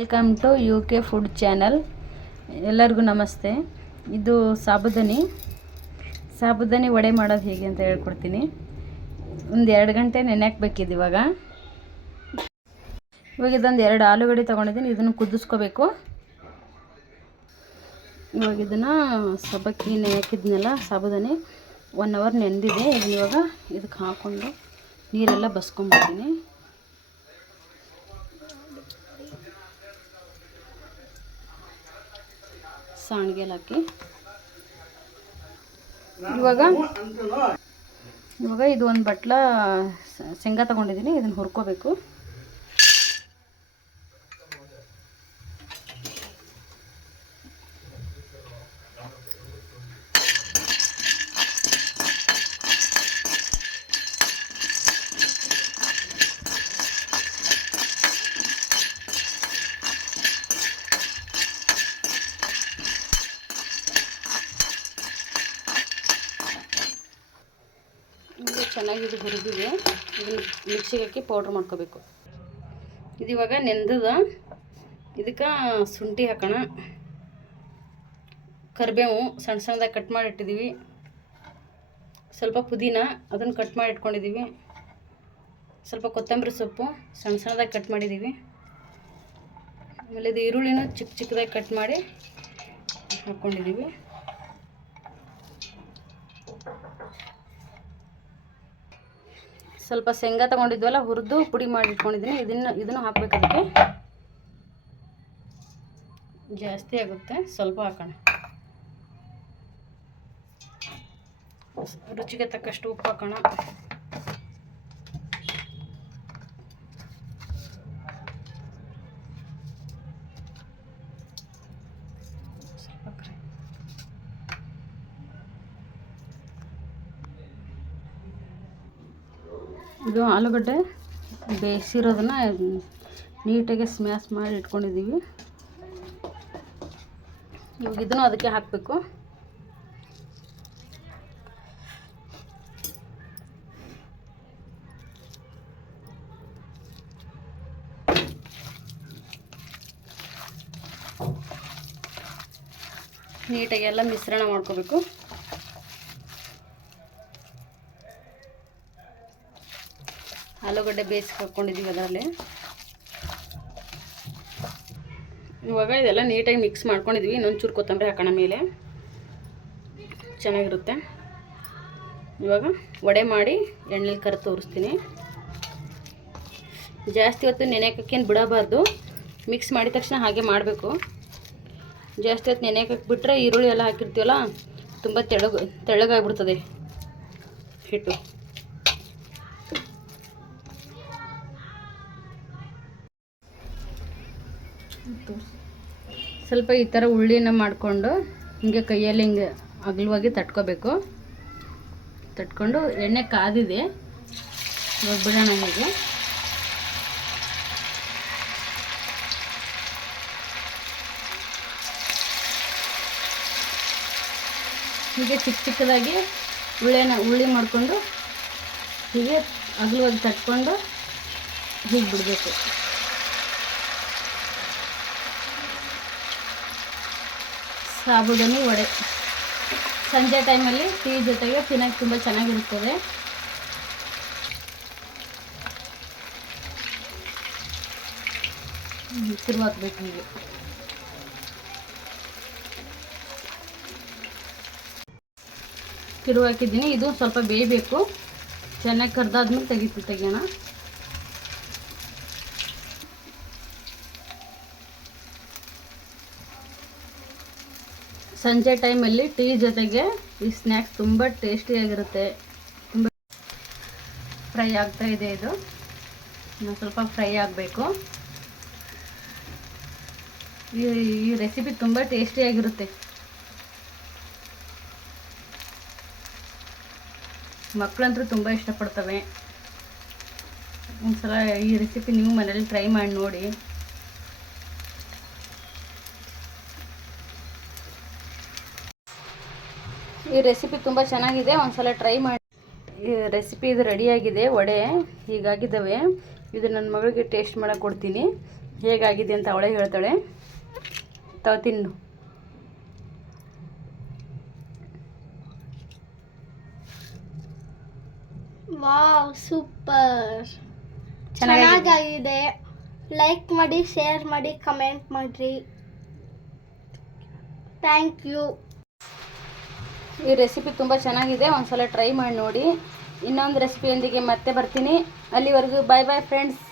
Welcome to UK food channel. ಎಲ್ಲರಿಗೂ ನಮಸ್ತೆ. ಇದು ಸಾಬುದಾನಿ ವಡೆ ಮಾಡೋದು ಹೇಗೆ ಅಂತ ಹೇಳ್ಕೊಡ್ತೀನಿ. ಒಂದು 2 ಗಂಟೆ ನೆನೆ ಹಾಕಬೇಕಿದ್ದು. ಇವಾಗ ಇದೊಂದು 2 ಆಲೂಗಡ್ಡೆ ತೊಗೊಂಡಿದ್ದೀನಿ. ಇದನ್ನು ಕುದಿಸ್ಕೋಬೇಕು. ಇವಾಗ ಇದನ್ನು ಸಬ್ಬಕ್ಕಿ ನೆನೆ ಹಾಕಿದ್ನಲ್ಲ ಸಾಬುದಾನಿ 1 ಅವರ್ ನೆನೆದಿದೆ. ಇದನ್ನ ಇವಾಗ ಇದಕ್ಕೆ ಹಾಕ್ಕೊಂಡು ನೀರೆಲ್ಲ ಬಸ್ಕೊಂಡ್ಬಿಡ್ತೀನಿ. ಸಾಣಿಗೆಲ್ಲ ಹಾಕಿ ಇವಾಗ ಇದು ಒಂದು ಬಟ್ಲ ಶೇಂಗಾ ತಗೊಂಡಿದ್ದೀನಿ. ಇದನ್ನು ಹುರ್ಕೋಬೇಕು. ಚೆನ್ನಾಗಿ ಇದು ಹುರಿದಿದೆ. ಇದನ್ನು ಮಿಕ್ಸಿಗೆ ಹಾಕಿ ಪೌಡ್ರ್ ಮಾಡ್ಕೋಬೇಕು. ಇದು ಇವಾಗ ನೆಂದದ. ಇದಕ್ಕೆ ಶುಂಠಿ ಹಾಕೋಣ, ಕರಿಬೇವು ಸಣ್ಣ ಸಣ್ಣದಾಗಿ ಕಟ್ ಮಾಡಿ ಇಟ್ಟಿದ್ದೀವಿ, ಸ್ವಲ್ಪ ಪುದೀನ ಅದನ್ನು ಕಟ್ ಮಾಡಿ ಇಟ್ಕೊಂಡಿದ್ದೀವಿ, ಸ್ವಲ್ಪ ಕೊತ್ತಂಬರಿ ಸೊಪ್ಪು ಸಣ್ಣ ಸಣ್ಣದಾಗಿ ಕಟ್ ಮಾಡಿದ್ದೀವಿ, ಆಮೇಲೆ ಇದು ಈರುಳ್ಳಿನ ಚಿಕ್ಕ ಚಿಕ್ಕದಾಗಿ ಕಟ್ ಮಾಡಿ ಹಾಕ್ಕೊಂಡಿದ್ದೀವಿ. ಸ್ವಲ್ಪ ಶೇಂಗಾ ತೊಗೊಂಡಿದ್ವಲ್ಲ ಹುರಿದು ಪುಡಿ ಮಾಡಿ ಇಟ್ಕೊಂಡಿದ್ದೀನಿ. ಇದನ್ನು ಹಾಕಬೇಕು. ಅದಕ್ಕೆ ಜಾಸ್ತಿ ಆಗುತ್ತೆ, ಸ್ವಲ್ಪ ಹಾಕೋಣ. ರುಚಿಗೆ ತಕ್ಕಷ್ಟು ಉಪ್ಪು ಹಾಕೋಣ. ಇದು ಆಲೂಗಡ್ಡೆ ಬೇಯಿಸಿರೋದನ್ನು ನೀಟಾಗಿ ಸ್ಮ್ಯಾಶ್ ಮಾಡಿ ಇಟ್ಕೊಂಡಿದ್ದೀವಿ. ಇವಾಗ ಇದನ್ನು ಅದಕ್ಕೆ ಹಾಕಬೇಕು. ನೀಟಾಗಿ ಎಲ್ಲ ಮಿಶ್ರಣ ಮಾಡ್ಕೋಬೇಕು. ಆಲೂಗಡ್ಡೆ ಬೇಯಿಸಿ ಹಾಕ್ಕೊಂಡಿದ್ದೀವಿ ಅದರಲ್ಲಿ. ಇವಾಗ ಇದೆಲ್ಲ ನೀಟಾಗಿ ಮಿಕ್ಸ್ ಮಾಡ್ಕೊಂಡಿದ್ದೀವಿ. ಇನ್ನೊಂದು ಚೂರು ಕೊತ್ತಂಬರಿ ಹಾಕೋಣ ಮೇಲೆ, ಚೆನ್ನಾಗಿರುತ್ತೆ. ಇವಾಗ ವಡೆ ಮಾಡಿ ಎಣ್ಣೆಲಿ ಕರೆದು ತೋರಿಸ್ತೀನಿ. ಜಾಸ್ತಿ ಹೊತ್ತು ನೆನೆಯೋಕ್ಕೇನು ಬಿಡಬಾರ್ದು. ಮಿಕ್ಸ್ ಮಾಡಿದ ತಕ್ಷಣ ಹಾಗೆ ಮಾಡಬೇಕು. ಜಾಸ್ತಿ ಹೊತ್ತು ನೆನೆಯೋಕ್ಕೆ ಬಿಟ್ಟರೆ ಈರುಳ್ಳಿ ಎಲ್ಲ ಹಾಕಿರ್ತೀವಲ್ಲ ತುಂಬ ತೆಳ್ಳಗಾಗ್ಬಿಡ್ತದೆ ಹಿಟ್ಟು. ಸ್ವಲ್ಪ ಈ ಥರ ಉಳ್ಳಿನ ಮಾಡಿಕೊಂಡು ಹಿಂಗೆ ಕೈಯಲ್ಲಿ ಹಿಂಗೆ ಅಗಲವಾಗಿ ತಟ್ಕೋಬೇಕು. ತಟ್ಕೊಂಡು ಎಣ್ಣೆ ಕಾದಿದೆ, ಇವಾಗ ಬಿಡೋಣ. ಹೀಗೆ ಚಿಕ್ಕ ಚಿಕ್ಕದಾಗಿ ಉಳ್ಳಿ ಮಾಡಿಕೊಂಡು ಹೀಗೆ ಅಗಲವಾಗಿ ತಟ್ಕೊಂಡು ಹೀಗೆ ಬಿಡಬೇಕು. ಸಾಬುದಾನಿ ವಡೆ ಸಂಜೆ ಟೈಮಲ್ಲಿ ಟೀ ಜೊತೆಗೆ ತಿನ್ನೋಕ್ಕೆ ತುಂಬ ಚೆನ್ನಾಗಿರ್ತದೆ. ತಿರುವು ಹಾಕ್ಬೇಕು. ಹೀಗೆ ತಿರುವು ಹಾಕಿದ್ದೀನಿ. ಇದು ಸ್ವಲ್ಪ ಬೇಯಬೇಕು. ಚೆನ್ನಾಗಿ ಕರ್ದಾದ್ಮೇಲೆ ತೆಗಿಯೋಣ. ಸಂಜೆ ಟೈಮಲ್ಲಿ ಟೀ ಜೊತೆಗೆ ಈ ಸ್ನ್ಯಾಕ್ಸ್ ತುಂಬ ಟೇಸ್ಟಿಯಾಗಿರುತ್ತೆ. ತುಂಬ ಫ್ರೈ ಆಗ್ತಾ ಇದೆ. ಇದು ಇನ್ನೂ ಸ್ವಲ್ಪ ಫ್ರೈ ಆಗಬೇಕು. ಈ ರೆಸಿಪಿ ತುಂಬ ಟೇಸ್ಟಿಯಾಗಿರುತ್ತೆ. ಮಕ್ಕಳಂತೂ ತುಂಬ ಇಷ್ಟಪಡ್ತವೆ. ಒಂದ್ಸಲ ಈ ರೆಸಿಪಿ ನೀವು ಮನೇಲಿ ಟ್ರೈ ಮಾಡಿ ನೋಡಿ. ಈ ರೆಸಿಪಿ ತುಂಬ ಚೆನ್ನಾಗಿದೆ, ಒಂದ್ಸಲ ಟ್ರೈ ಮಾಡಿ. ಈ ರೆಸಿಪಿ ಇದು ರೆಡಿಯಾಗಿದೆ. ವಡೆ ಹೀಗಾಗಿದ್ದಾವೆ. ಇದು ನನ್ನ ಮಗಳಿಗೆ ಟೇಸ್ಟ್ ಮಾಡೋಕೆ ಕೊಡ್ತೀನಿ. ಹೇಗಾಗಿದೆ ಅಂತ ಅವಳೇ ಹೇಳ್ತಾಳೆ. ತಾವು ತಿನ್ನು. ವಾವ್, ಸೂಪರ್, ಚೆನ್ನಾಗಿದೆ. ಲೈಕ್ ಮಾಡಿ, ಶೇರ್ ಮಾಡಿ, ಕಮೆಂಟ್ ಮಾಡಿರಿ. Thank you. ಈ ರೆಸಿಪಿ ತುಂಬ ಚೆನ್ನಾಗಿದೆ, ಒಂದ್ಸಲ ಟ್ರೈ ಮಾಡಿ ನೋಡಿ. ಇನ್ನೊಂದು ರೆಸಿಪಿಯೊಂದಿಗೆ ಮತ್ತೆ ಬರ್ತೀನಿ. ಅಲ್ಲಿವರೆಗೂ ಬಾಯ್ ಬಾಯ್ ಫ್ರೆಂಡ್ಸ್.